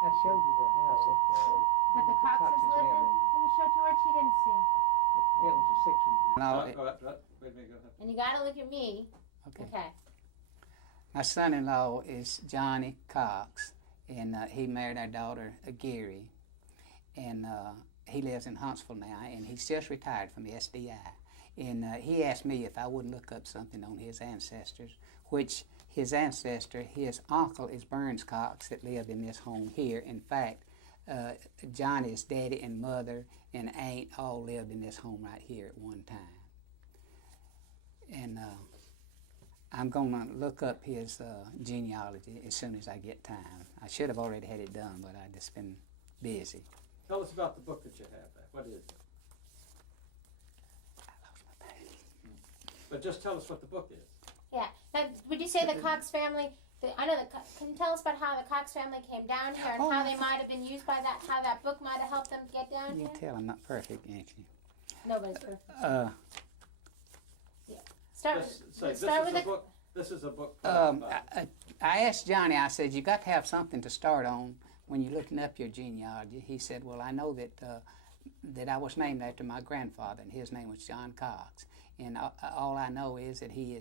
I showed you the house That the Coxes lived in? Can you show George? He didn't see. It was a 6-room. Wait a minute, go ahead. And you got to look at me. Okay. My son-in-law is Johnny Cox, and he married our daughter, Gary, and he lives in Huntsville now, and he's just retired from the SDI. And he asked me if I wouldn't look up something on his ancestors, which his ancestor, his uncle is Burns Cox that lived in this home here. In fact, Johnny's daddy and mother and aunt all lived in this home right here at one time. And I'm going to look up his genealogy as soon as I get time. I should have already had it done, but I've just been busy. Tell us about the book that you have there. What is it? I lost my page. But just tell us what the book is. Yeah. Now, would you say the Cox family? Can you tell us about how the Cox family came down here and how they might have been used by that? How that book might have helped them get down here? You can tell I'm not perfect, ain't you? Nobody's perfect. This is a book. I asked Johnny, I said, you got to have something to start on when you're looking up your genealogy. He said, well, I know that that I was named after my grandfather, and his name was John Cox. And all I know is that he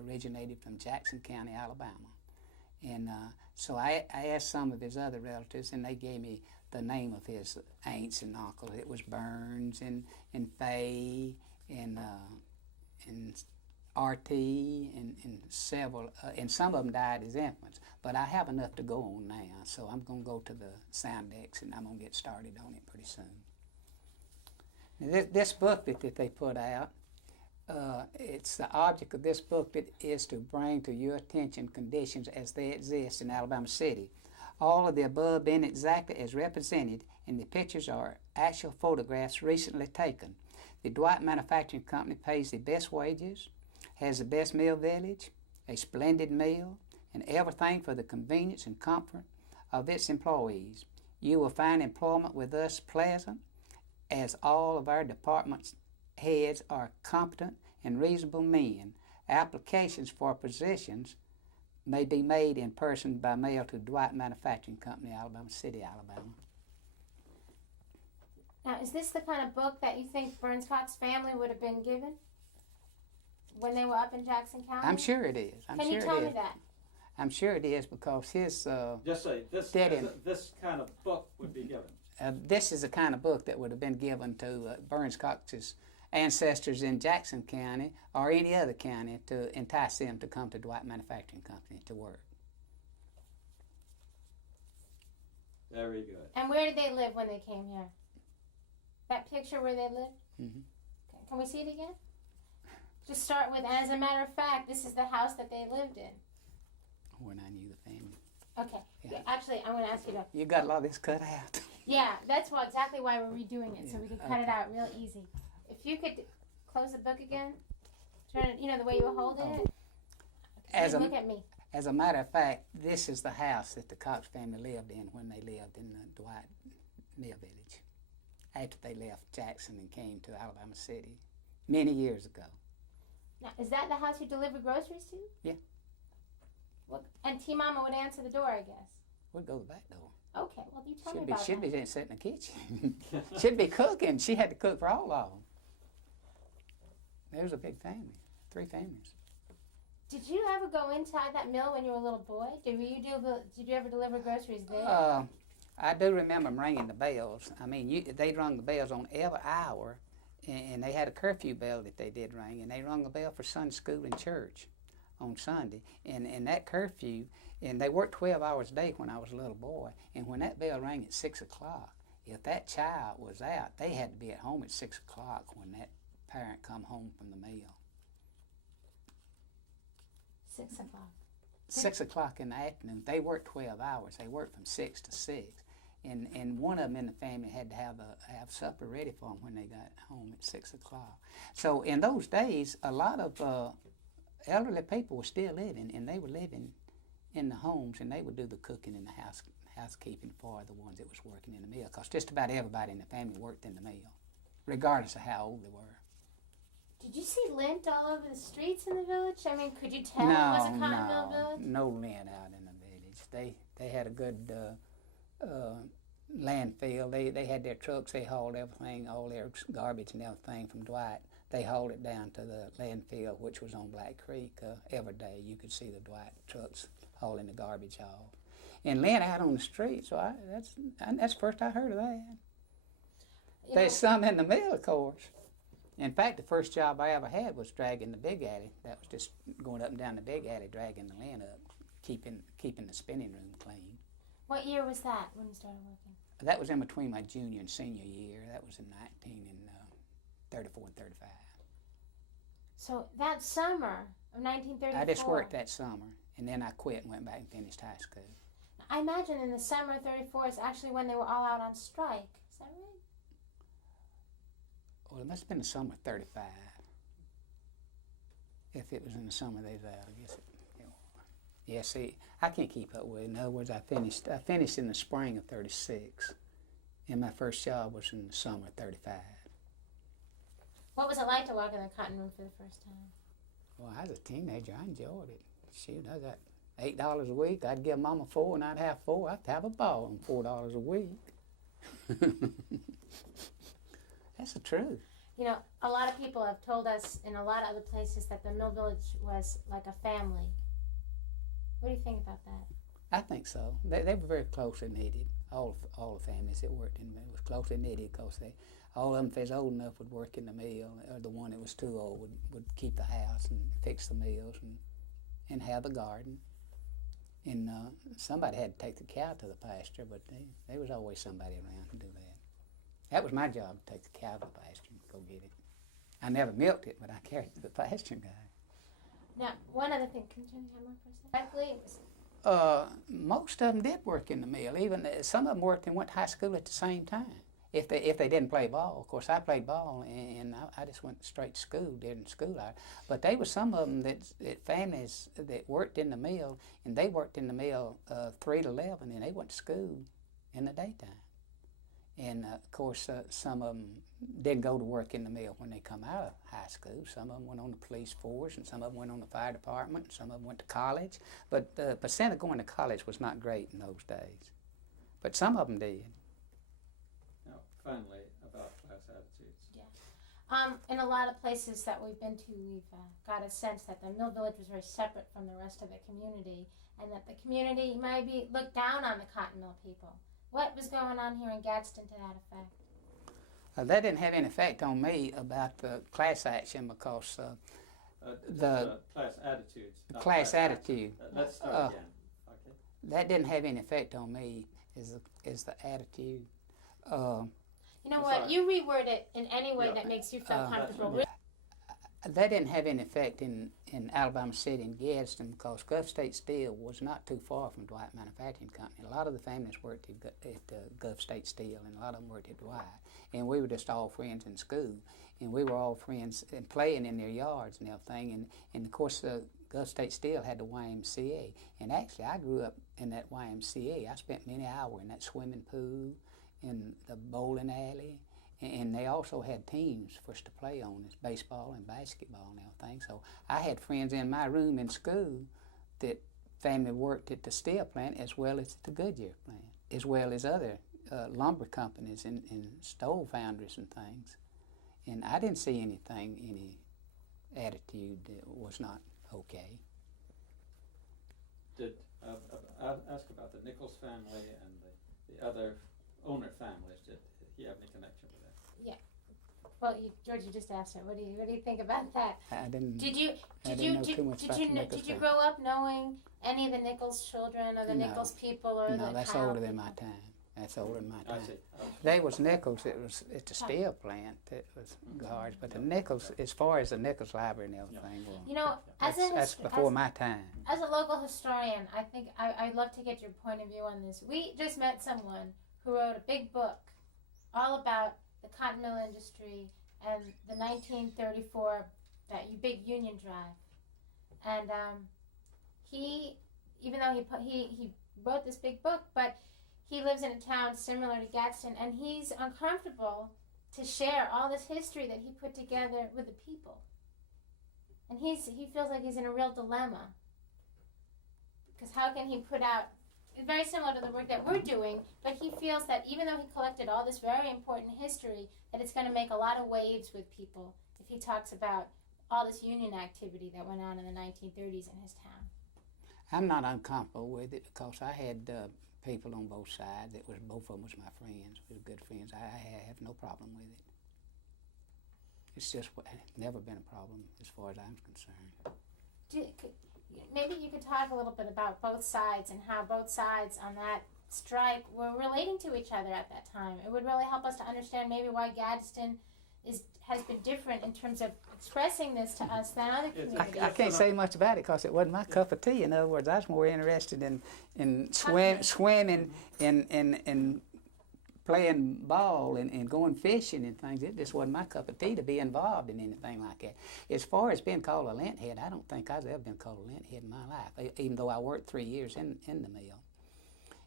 originated from Jackson County, Alabama. And so I asked some of his other relatives, and they gave me the name of his aunts and uncles. It was Burns and Fay and RT and several, and some of them died as infants. But I have enough to go on now, so I'm going to go to the sound decks, and I'm going to get started on it pretty soon. Now, this book that they put out, it's the object of this book that is to bring to your attention conditions as they exist in Alabama City. All of the above being exactly as represented, and the pictures are actual photographs recently taken. The Dwight Manufacturing Company pays the best wages, has the best mill village, a splendid meal, and everything for the convenience and comfort of its employees. You will find employment with us pleasant, as all of our department heads are competent and reasonable men. Applications for positions may be made in person by mail to Dwight Manufacturing Company, Alabama City, Alabama. Now, is this the kind of book that you think Burns Cox family would have been given when they were up in Jackson County? I'm sure it is. Can you tell me that? I'm sure it is, because his just say this kind of book would be given. This is the kind of book that would have been given to Burns Cox's ancestors in Jackson County or any other county to entice them to come to Dwight Manufacturing Company to work. Very good. And where did they live when they came here? That picture where they lived? Mm-hmm. Okay. Can we see it again? Just start with, and as a matter of fact, this is the house that they lived in. When I knew the family. Okay. Yeah. Actually, I'm going to ask you to... You got a lot of this cut out. Yeah, that's exactly why we're redoing it, so we can cut Okay. it out real easy. If you could close the book again, turn it, the way you were holding it. Okay, look at me. As a matter of fact, this is the house that the Cox family lived in when they lived in the Dwight Mill Village, after they left Jackson and came to Alabama City many years ago. Now, is that the house you deliver groceries to? Yeah. Well, and T-Mama would answer the door, I guess. We'd go to the back door. Okay, well, you tell me about Should that. be sitting in the kitchen. Should be cooking. She had to cook for all of them. There was a big family, 3 families. Did you ever go inside that mill when you were a little boy? Did you ever deliver groceries there? I do remember them ringing the bells. I mean, they rung the bells on every hour, and they had a curfew bell that they did ring, and they rung the bell for Sunday school and church on Sunday. And that curfew, and they worked 12 hours a day when I was a little boy, and when that bell rang at 6 o'clock, if that child was out, they had to be at home at 6 o'clock when that parent come home from the mill. 6 o'clock. 6 o'clock in the afternoon. They worked 12 hours. They worked from 6 to 6. And one of them in the family had to have supper ready for them when they got home at 6 o'clock. So in those days, a lot of elderly people were still living, and they were living in the homes, and they would do the cooking and the housekeeping for the ones that was working in the mill, because just about everybody in the family worked in the mill, regardless of how old they were. Did you see lint all over the streets in the village? I mean, could you tell it was a cotton mill village? No lint out in the village. They had a good landfill. They had their trucks. They hauled everything, all their garbage and everything from Dwight. They hauled it down to the landfill, which was on Black Creek. Every day you could see the Dwight trucks hauling the garbage off. And Lynn out on the street, so that's the first I heard of that. There's some in the mill, of course. In fact, the first job I ever had was dragging the big alley. That was just going up and down the big alley, dragging the Lynn up, keeping the spinning room clean. What year was that when you started working? That was in between my junior and senior year. That was in 1934 and 35. So that summer of 1934. I just worked that summer, and then I quit and went back and finished high school. I imagine in the summer of 34 is actually when they were all out on strike. Is that right? Well, it must have been the summer of 35. If it was in the summer they was out, I guess it. Yeah, see, I can't keep up with it. In other words, I finished in the spring of 36, and my first job was in the summer of 35. What was it like to walk in the cotton room for the first time? Well, I was a teenager. I enjoyed it. Shoot, I got $8 a week. I'd give Mama $4, and I'd have $4. I'd have a ball on $4 a week. That's the truth. You know, a lot of people have told us in a lot of other places that the Mill Village was like a family. What do you think about that? I think so. They were very closely knitted. All the families that worked in the mill was closely knitted because all of them, if they was old enough, would work in the mill, or the one that was too old would keep the house and fix the mills and have the garden. And somebody had to take the cow to the pasture, but there was always somebody around to do that. That was my job, to take the cow to the pasture and go get it. I never milked it, but I carried it to the pasture guy. Now, one other thing, can you turn the camera for a second? Most of them did work in the mill. Even some of them worked and went to high school at the same time. If they didn't play ball, of course I played ball, and I just went straight to school during school hours. But there were some of them that families that worked in the mill, and they worked in the mill 3 to 11, and they went to school in the daytime. And of course, some of them didn't go to work in the mill when they come out of high school. Some of them went on the police force, and some of them went on the fire department, and some of them went to college. But the percent of going to college was not great in those days. But some of them did. Now, finally, about class attitudes. Yeah. In a lot of places that we've been to, we've got a sense that the Mill Village was very separate from the rest of the community, and that the community maybe looked down on the cotton mill people. What was going on here in Gadsden to that effect? That didn't have any effect on me about the class action because the class attitudes. Class attitude. Let's start again. Okay. That didn't have any effect on me. Is the attitude? You know what? You reword it in any way that makes you feel comfortable. That didn't have any effect in Alabama City and Gadsden because Gulf State Steel was not too far from Dwight Manufacturing Company. A lot of the families worked at Gulf State Steel, and a lot of them worked at Dwight. And we were just all friends in school, and we were all friends and playing in their yards and everything. And of course, Gulf State Steel had the YMCA, and actually I grew up in that YMCA. I spent many hours in that swimming pool, in the bowling alley. And they also had teams for us to play on, as baseball and basketball and everything. So I had friends in my room in school that family worked at the steel plant as well as at the Goodyear plant, as well as other lumber companies and stove foundries and things. And I didn't see any attitude that was not okay. Did ask about the Nichols family and the other owner families? Did he have any connection with that? Yeah. Well, George, you just asked her. What do you think about that? I didn't. Did you grow up knowing any of the Nichols children or the Nichols people or no, the that's Kyle older than people? my time. That's older than my time. I see. They was Nichols. It was at the steel plant. It was guards, but the Nichols, as far as the Nichols Library and everything, well, You know, that's before my time. As a local historian, I think I'd love to get your point of view on this. We just met someone who wrote a big book all about the cotton mill industry and the 1934 big union drive. And he, even though he wrote this big book, but he lives in a town similar to Gadsden, and he's uncomfortable to share all this history that he put together with the people. And he feels like he's in a real dilemma. Because how can he put out very similar to the work that we're doing, but he feels that even though he collected all this very important history, that it's going to make a lot of waves with people if he talks about all this union activity that went on in the 1930s in his town. I'm not uncomfortable with it because I had people on both sides. It was both of them was my friends, was good friends. I have no problem with it. It's just never been a problem as far as I'm concerned. Maybe you could talk a little bit about both sides and how both sides on that strike were relating to each other at that time. It would really help us to understand maybe why Gadsden has been different in terms of expressing this to us than other communities. I can't say much about it because it wasn't my cup of tea. In other words, I was more interested in swimming and playing ball and going fishing and things. It just wasn't my cup of tea to be involved in anything like that. As far as being called a lint head, I don't think I've ever been called a lint head in my life, even though I worked 3 years in the mill.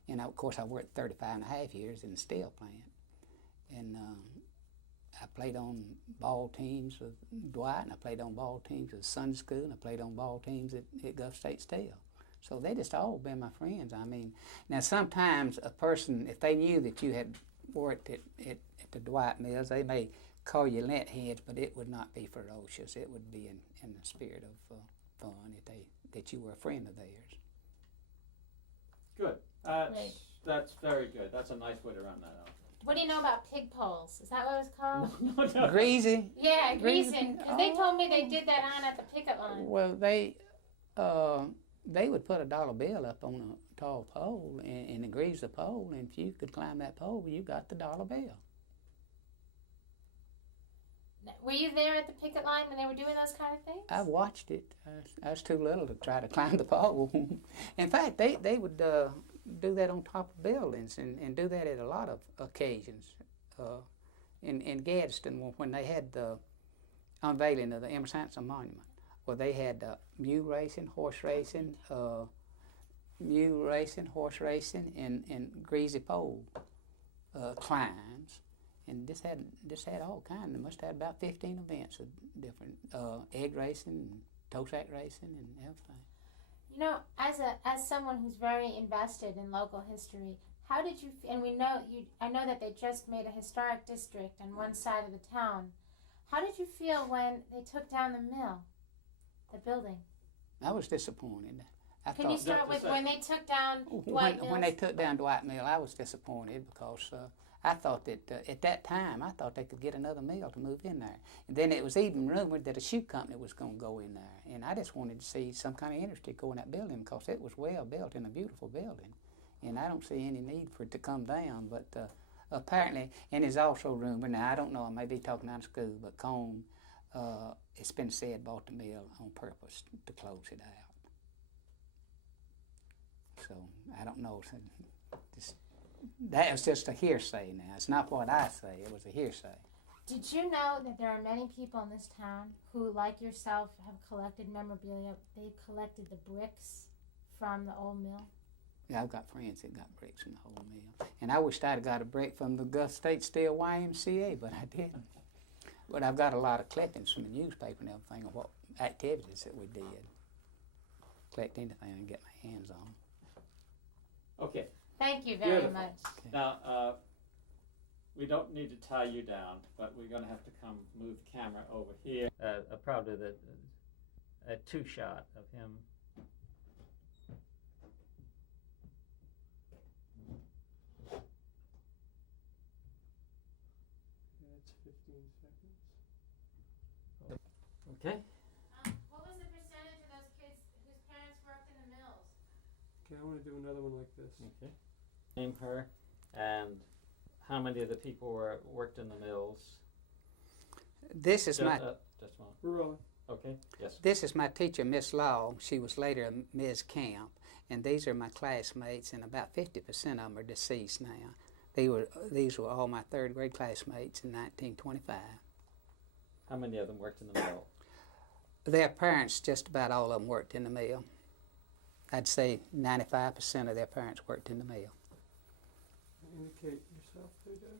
And of course, I worked 35 and a half years in the steel plant. And I played on ball teams with Dwight, and I played on ball teams with Sunday School, and I played on ball teams at Gulf State Steel. So they just all been my friends. I mean, now sometimes a person, if they knew that you had worked at the Dwight mills, they may call you lint heads, but it would not be ferocious. It would be in the spirit of fun that you were a friend of theirs. Good. That's very good. That's a nice way to run that out. What do you know about pig poles? Is that what it's called? No. Greasy? Yeah, greasing. Because they told me they did that on at the picket line. Well, they would put a dollar bill up on a tall pole and grease the pole, and if you could climb that pole, you got the dollar bill. Were you there at the picket line when they were doing those kind of things? I watched it. I was too little to try to climb the pole. In fact, they would do that on top of buildings and do that at a lot of occasions. In Gadsden, when they had the unveiling of the Emerson Hanson Monument, where they had mule racing, horse racing, and greasy pole climbs. And this had all kinds. They must have had about 15 events of different egg racing, and toe sack racing, and everything. You know, as someone who's very invested in local history, how did you? And I know that they just made a historic district on one side of the town. How did you feel when they took down the mill, the building? I was disappointed. Can you start with when they took down Dwight Mills? When they took down Dwight Mill, I was disappointed because I thought that at that time, I thought they could get another mill to move in there. And then it was even rumored that a shoe company was going to go in there. And I just wanted to see some kind of industry go in that building because it was well built and a beautiful building. And I don't see any need for it to come down. But apparently, and it's also rumored, now I don't know, I may be talking out of school, but Cone, it's been said, bought the mill on purpose to close it out. So I don't know. That was just a hearsay now. It's not what I say. It was a hearsay. Did you know that there are many people in this town who, like yourself, have collected memorabilia? They've collected the bricks from the old mill? Yeah, I've got friends that got bricks from the whole mill. And I wished I'd got a brick from the Gulf State Steel YMCA, but I didn't. But I've got a lot of clippings from the newspaper and everything of what activities that we did. Collect anything I can get my hands on. Okay. Thank you very Beautiful. much. Okay. Now, we don't need to tie you down, but we're going to have to move the camera over here. Probably a two-shot of him. That's 15 seconds. Okay. What was the percentage of those kids whose parents worked in the mills? Okay, I want to do another one like this. Okay. Name her, and how many of the people worked in the mills? This is Just my a moment. We're rolling. Okay. Yes. This is my teacher, Miss Law. She was later Ms. Camp, and these are my classmates, and about 50% of them are deceased now. These were all my third grade classmates in 1925. How many of them worked in the mill? Their parents, just about all of them worked in the mill. I'd say 95% of their parents worked in the mill. Indicate yourself there, Dad.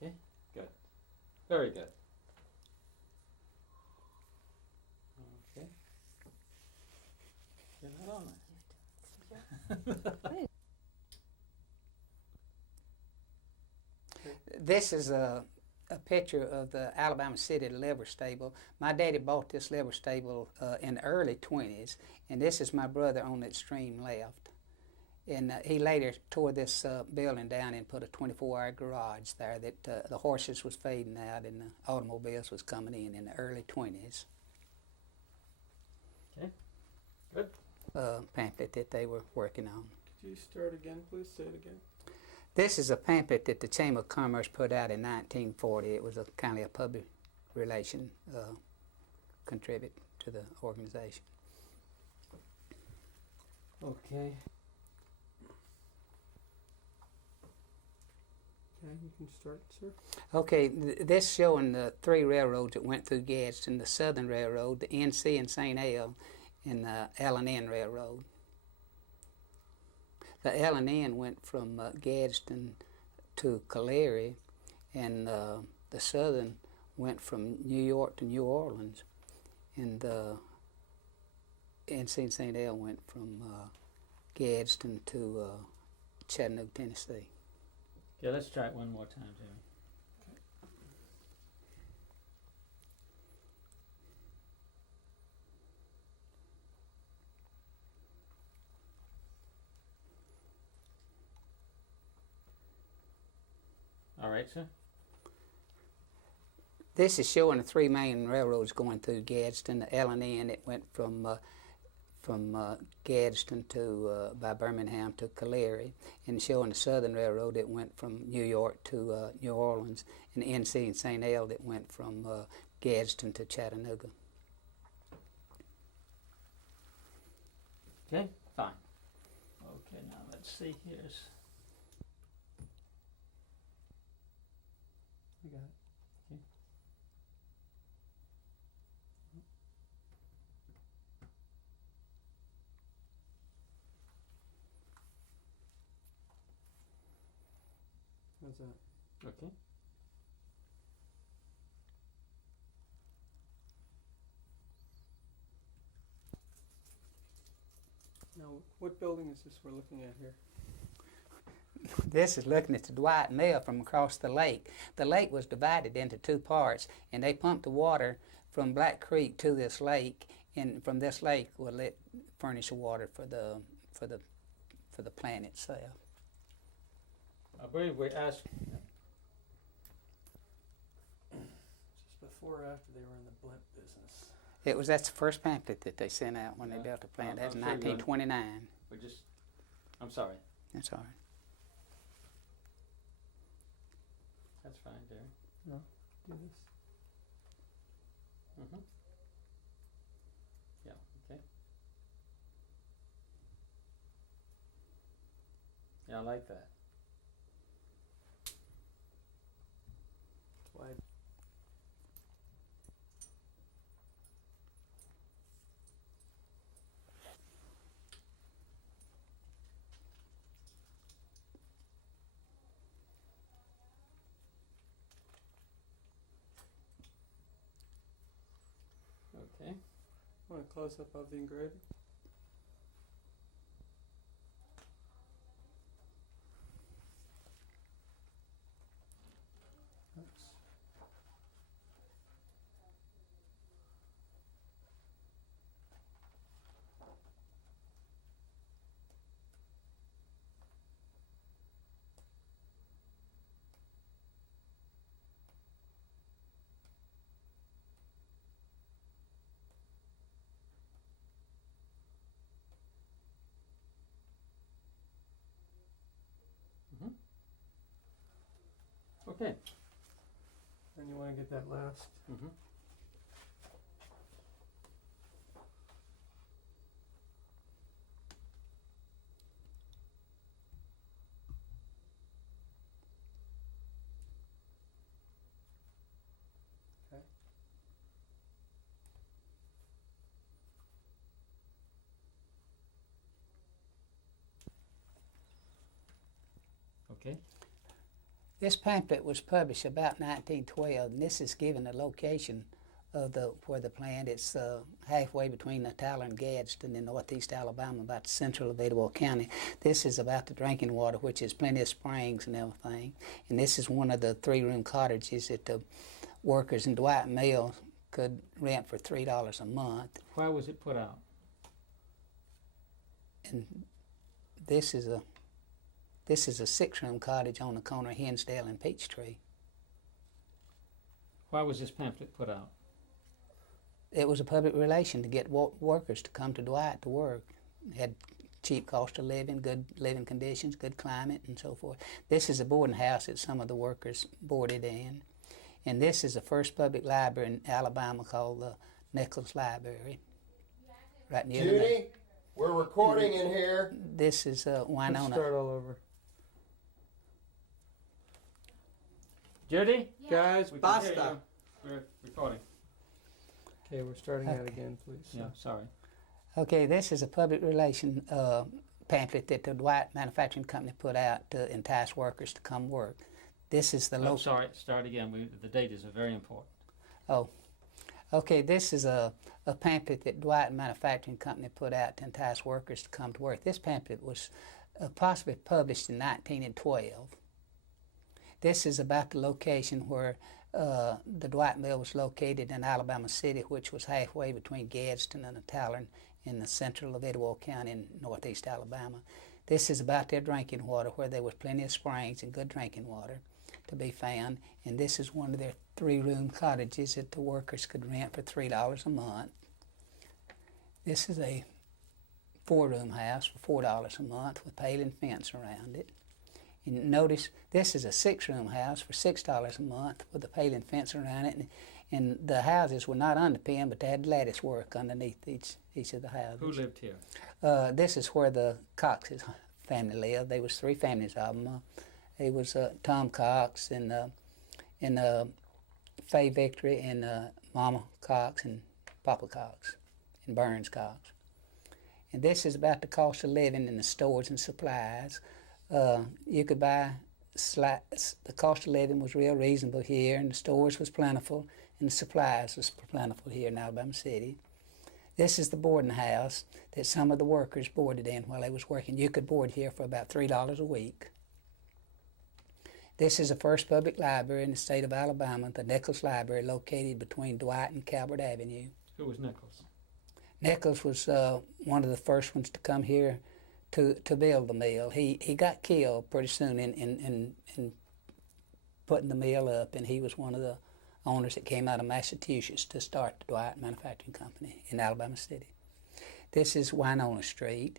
Okay. Good. Very good. This is a picture of the Alabama City liver stable. My daddy bought this liver stable in the early 20s, and this is my brother on the extreme left. And he later tore this building down and put a 24-hour garage there that the horses was fading out and the automobiles was coming in the early 20s. Okay, good. Pamphlet that they were working on. Could you start again, please? Say it again. This is a pamphlet that the Chamber of Commerce put out in 1940. It was a kind of a public relation contribute to the organization. Okay. Okay, you can start, sir. Okay, this showing the three railroads that went through Gadsden: the Southern Railroad, the NC and St. L, and the L&N Railroad. The L&N went from Gadsden to Calgary, and the Southern went from New York to New Orleans, and the NC and St. L went from Gadsden to Chattanooga, Tennessee. Okay, let's try it one more time, Jimmy. All right, sir. This is showing the three main railroads going through Gadsden. The L&N, it went from Gadsden to by Birmingham to Calgary, and showing the Southern Railroad, it went from New York to New Orleans, and the NC and St. L, that went from Gadsden to Chattanooga. Okay, fine. Okay, now let's see. Here's. I got it. Okay. How's that? Okay. Now, what building is this we're looking at here? This is looking at the Dwight Mill from across the lake. The lake was divided into two parts, and they pumped the water from Black Creek to this lake, and from this lake will it furnish the water for the plant itself. I believe we asked. Just before or after they were in the blimp business? That's the first pamphlet that they sent out when they Yeah. built the plant. I'm That's sure you're gonna- 1929. We just. I'm sorry. That's all right. That's fine, Jerry. No, do this. Mm-hmm. Yeah. Okay. Yeah, I like that. That's why. Okay. Want a close up of the engraving? Oops. Okay. And you want to get that last. Mm-hmm. Okay. Okay. This pamphlet was published about 1912, and this is giving the location of where the plant. It's halfway between Tyler and Gadsden in northeast Alabama, about the central of Etowah County. This is about the drinking water, which is plenty of springs and everything. And this is one of the 3-room cottages that the workers in Dwight Mill could rent for $3 a month. Why was it put out? And this is a 6-room cottage on the corner of Hinsdale and Peachtree. Why was this pamphlet put out? It was a public relation to get workers to come to Dwight to work. It had cheap cost of living, good living conditions, good climate, and so forth. This is a boarding house that some of the workers boarded in. And this is the first public library in Alabama called the Nichols Library. Right near the Judy, we're recording in here. This is Let's Winona. start all over. Judy? Yeah. Guys, We can hear Basta. you. We're recording. Okay, we're starting out again, please. Yeah, sorry. Okay, this is a public relation pamphlet that the Dwight Manufacturing Company put out to entice workers to come work. This is the Oh, local. sorry, start again. The date is very important. Oh, okay. This is a pamphlet that Dwight Manufacturing Company put out to entice workers to come to work. This pamphlet was possibly published in 1912. This is about the location where the Dwight Mill was located in Alabama City, which was halfway between Gadsden and Tyler in the central of Etowah County in northeast Alabama. This is about their drinking water, where there was plenty of springs and good drinking water to be found. And this is one of their 3-room cottages that the workers could rent for $3 a month. This is a 4-room house for $4 a month with paling fence around it. And notice this is a 6-room house for $6 a month with a paling fence around it. And the houses were not underpinned, but they had lattice work underneath each of the houses. Who lived here? This is where the Cox family lived. There was 3 families of them. It was Tom Cox and Faye Victory and Mama Cox and Papa Cox and Burns Cox. And this is about the cost of living in the stores and supplies. You could buy the cost of living was real reasonable here, and the stores was plentiful, and the supplies was plentiful here in Alabama City. This is the boarding house that some of the workers boarded in while they was working. You could board here for about $3 a week. This is the first public library in the state of Alabama, the Nichols Library, located between Dwight and Calvert Avenue. Who was Nichols? Nichols was one of the first ones to come here to build the mill. He got killed pretty soon in putting the mill up, and he was one of the owners that came out of Massachusetts to start the Dwight Manufacturing Company in Alabama City. This is Winona Street,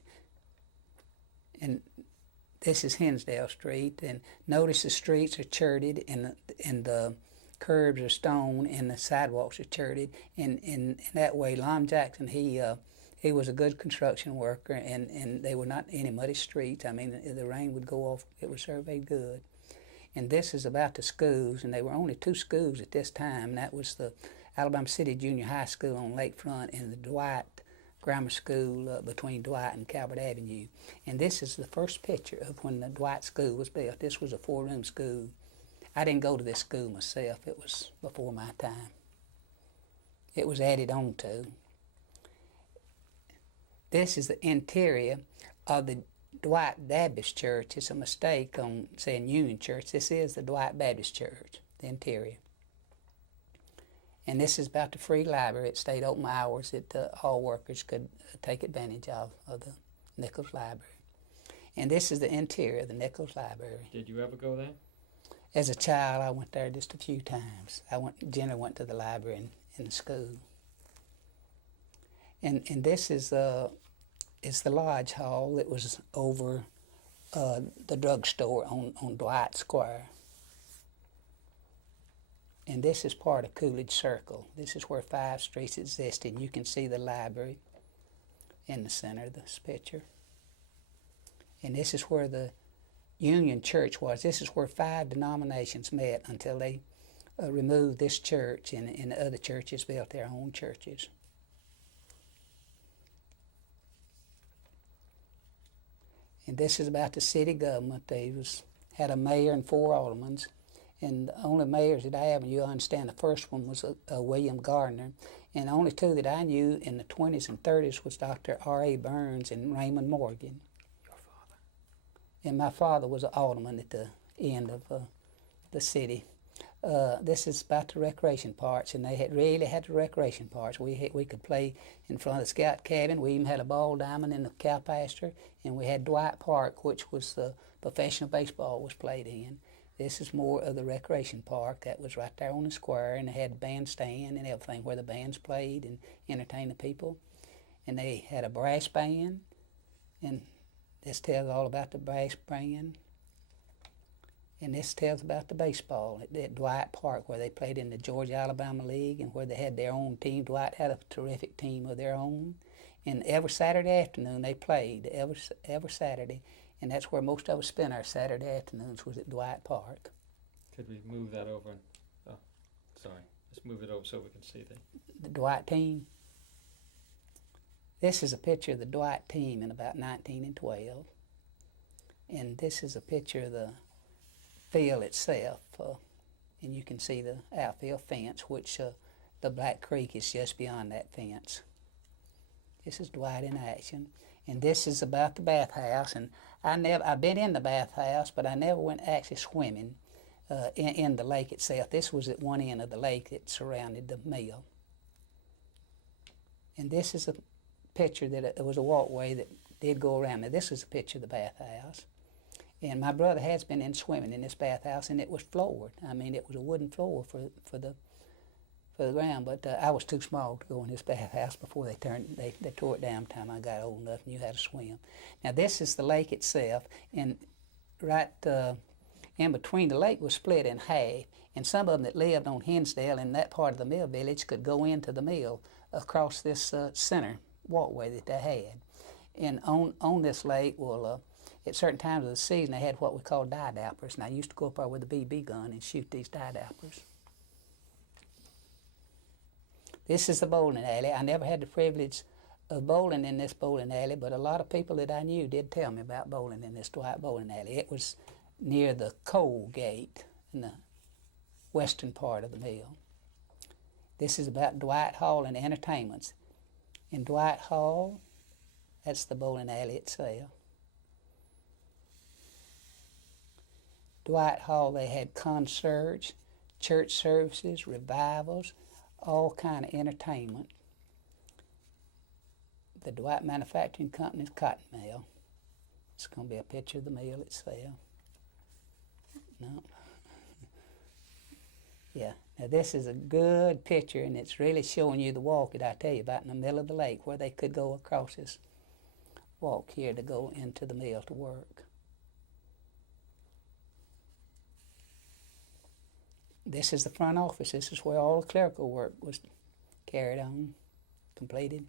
and this is Hinsdale Street. And notice the streets are churted, and the curbs are stone, and the sidewalks are churted. And in that way, Lom Jackson, he was a good construction worker, and they were not any muddy streets. I mean, the rain would go off, it was surveyed good. And this is about the schools, and there were only 2 schools at this time. That was the Alabama City Junior High School on Lakefront and the Dwight Grammar School between Dwight and Calvert Avenue. And this is the first picture of when the Dwight School was built. This was a 4-room school. I didn't go to this school myself. It was before my time. It was added on to. This is the interior of the Dwight Baptist Church. It's a mistake on saying Union Church. This is the Dwight Baptist Church, the interior. And this is about the free library. It stayed open hours that all workers could take advantage of the Nichols Library. And this is the interior of the Nichols Library. Did you ever go there? As a child, I went there just a few times. Generally went to the library in the school. And this is the lodge hall that was over the drugstore on Dwight Square. And this is part of Coolidge Circle. This is where 5 streets existed. You can see the library in the center of this picture. And this is where the Union Church was. This is where 5 denominations met until they removed this church, and the other churches built their own churches. And this is about the city government. They had a mayor and 4 aldermen, And the only mayors that I ever knew, I understand the first one was William Gardner. And the only two that I knew in the 20s and 30s was Dr. R.A. Burns and Raymond Morgan. Your father. And my father was an alderman at the end of the city. This is about the recreation parks, and they really had the recreation parks. We could play in front of the scout cabin. We even had a ball diamond in the cow pasture, and we had Dwight Park, which was the professional baseball was played in. This is more of the recreation park that was right there on the square, and they had a bandstand and everything where the bands played and entertained the people. And they had a brass band, and this tells all about the brass band. And this tells about the baseball at Dwight Park, where they played in the Georgia-Alabama League and where they had their own team. Dwight had a terrific team of their own. And every Saturday afternoon they played, every Saturday. And that's where most of us spent our Saturday afternoons, was at Dwight Park. Could we move that over? Oh, sorry. Let's move it over so we can see The Dwight team. This is a picture of the Dwight team in about 1912. And this is a picture of the field itself, and you can see the outfield fence, which the Black Creek is just beyond that fence. This is Dwight in action, and this is about the bathhouse. And I've been in the bathhouse, but I never went actually swimming in the lake itself. This was at one end of the lake that surrounded the mill. And this is a picture that it was a walkway that did go around. Now this is a picture of the bathhouse. And my brother has been in swimming in this bathhouse, and it was floored. I mean, it was a wooden floor for the ground. But I was too small to go in this bathhouse before they tore it down. By the time I got old enough and knew how to swim. Now this is the lake itself, and right in between the lake was split in half. And some of them that lived on Hinsdale in that part of the mill village could go into the mill across this center walkway that they had. And on this lake, at certain times of the season, they had what we call die-dappers, and I used to go up there with a BB gun and shoot these die-dappers. This is the bowling alley. I never had the privilege of bowling in this bowling alley, but a lot of people that I knew did tell me about bowling in this Dwight bowling alley. It was near the coal gate in the western part of the mill. This is about Dwight Hall and entertainments. In Dwight Hall, that's the bowling alley itself. Dwight Hall, they had concerts, church services, revivals, all kind of entertainment. The Dwight Manufacturing Company's cotton mill. It's going to be a picture of the mill itself. No. Yeah, now this is a good picture, and it's really showing you the walk that I tell you about in the middle of the lake, where they could go across this walk here to go into the mill to work. This is the front office. This is where all the clerical work was carried on, completed.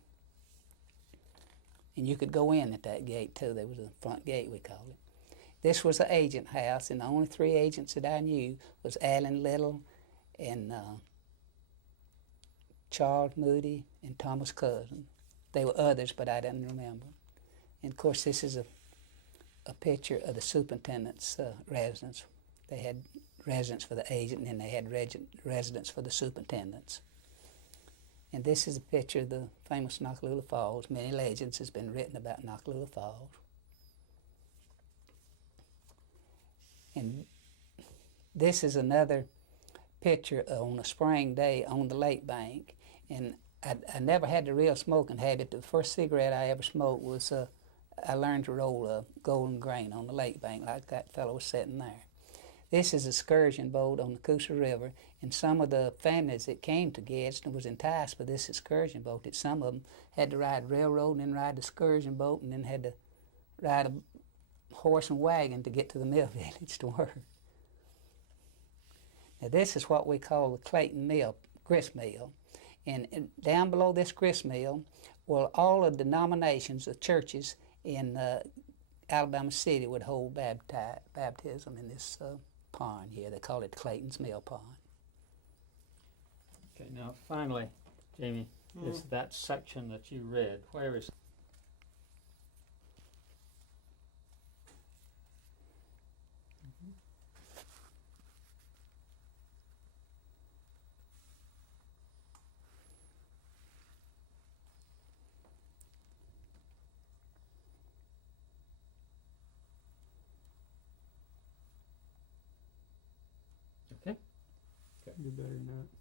And you could go in at that gate too. There was a front gate, we called it. This was the agent house, and the only three agents that I knew was Allen Little and Charles Moody and Thomas Cousin. There were others, but I didn't remember. And of course, this is a picture of the superintendent's residence. They had residence for the agent, and then they had residence for the superintendents. And this is a picture of the famous Nakalula Falls. Many legends has been written about Nakalula Falls. And this is another picture on a spring day on the lake bank. And I never had the real smoking habit. The first cigarette I ever smoked was I learned to roll a golden grain on the lake bank like that fellow was sitting there. This is a excursion boat on the Coosa River, and some of the families that came to Gadsden was enticed by this excursion boat, that some of them had to ride railroad and then ride the excursion boat and then had to ride a horse and wagon to get to the mill village to work. Now this is what we call the Clayton Mill, grist mill. And down below this grist mill were all of the denominations of churches in Alabama City would hold baptism in this pond here. They call it Clayton's Mill Pond. Okay, now finally, Jamie, is that section that you read, where is it? Do better than that.